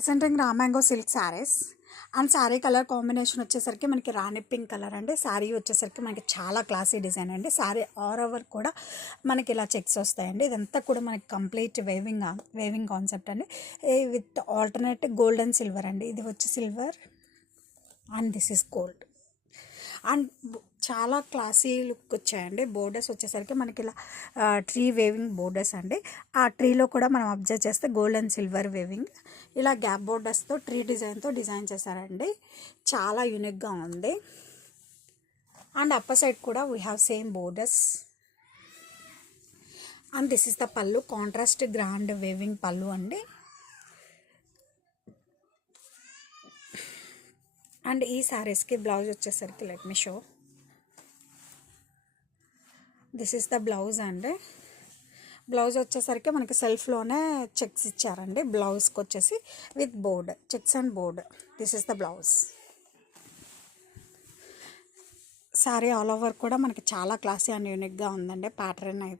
Presenting Ramango silk saris and sari colour combination వచ్చేసరికి మనకి రాణి pink colour అండి. శారీ వచ్చేసరికి మనకి చాలా క్లాసీ డిజైన్ అండి. శారీ ఆల్ ఓవర్ కూడా మనకి ఇలా చెక్స్ వస్తాయండి. ఇదంతా కూడా మనకి కంప్లీట్ వేవింగ్ కాన్సెప్ట్ అండి. With alternate gold and silver అండి. ఇది వచ్చి silver and this is gold and చాలా క్లాసీ లుక్ వచ్చాయండి. బోర్డర్స్ వచ్చేసరికి మనకి ఇలా ట్రీ వేవింగ్ బోర్డర్స్ అండి. ఆ ట్రీలో కూడా మనం అబ్జర్వ్ చేస్తే గోల్డ్ అండ్ సిల్వర్ వేవింగ్ ఇలా గ్యాప్ బోర్డర్స్తో ట్రీ డిజైన్తో డిజైన్ చేశారండి. చాలా యూనిక్గా ఉంది. అండ్ అప్పర్ సైడ్ కూడా we have same borders and this is the పళ్ళు. కాంట్రాస్ట్ గ్రాండ్ వేవింగ్ పళ్ళు అండి. అండ్ ఈ శారీస్కి బ్లౌజ్ వచ్చేసరికి let me show. This is the blouse అండి. బ్లౌజ్ వచ్చేసరికి మనకి సెల్ఫ్లోనే చెక్స్ ఇచ్చారండి. బ్లౌజ్కి వచ్చేసి with board checks and board. This is the blouse. Sari all over కూడా మనకి చాలా క్లాసీ అండ్ యూనిక్గా ఉందండి ప్యాటర్న్ అయితే.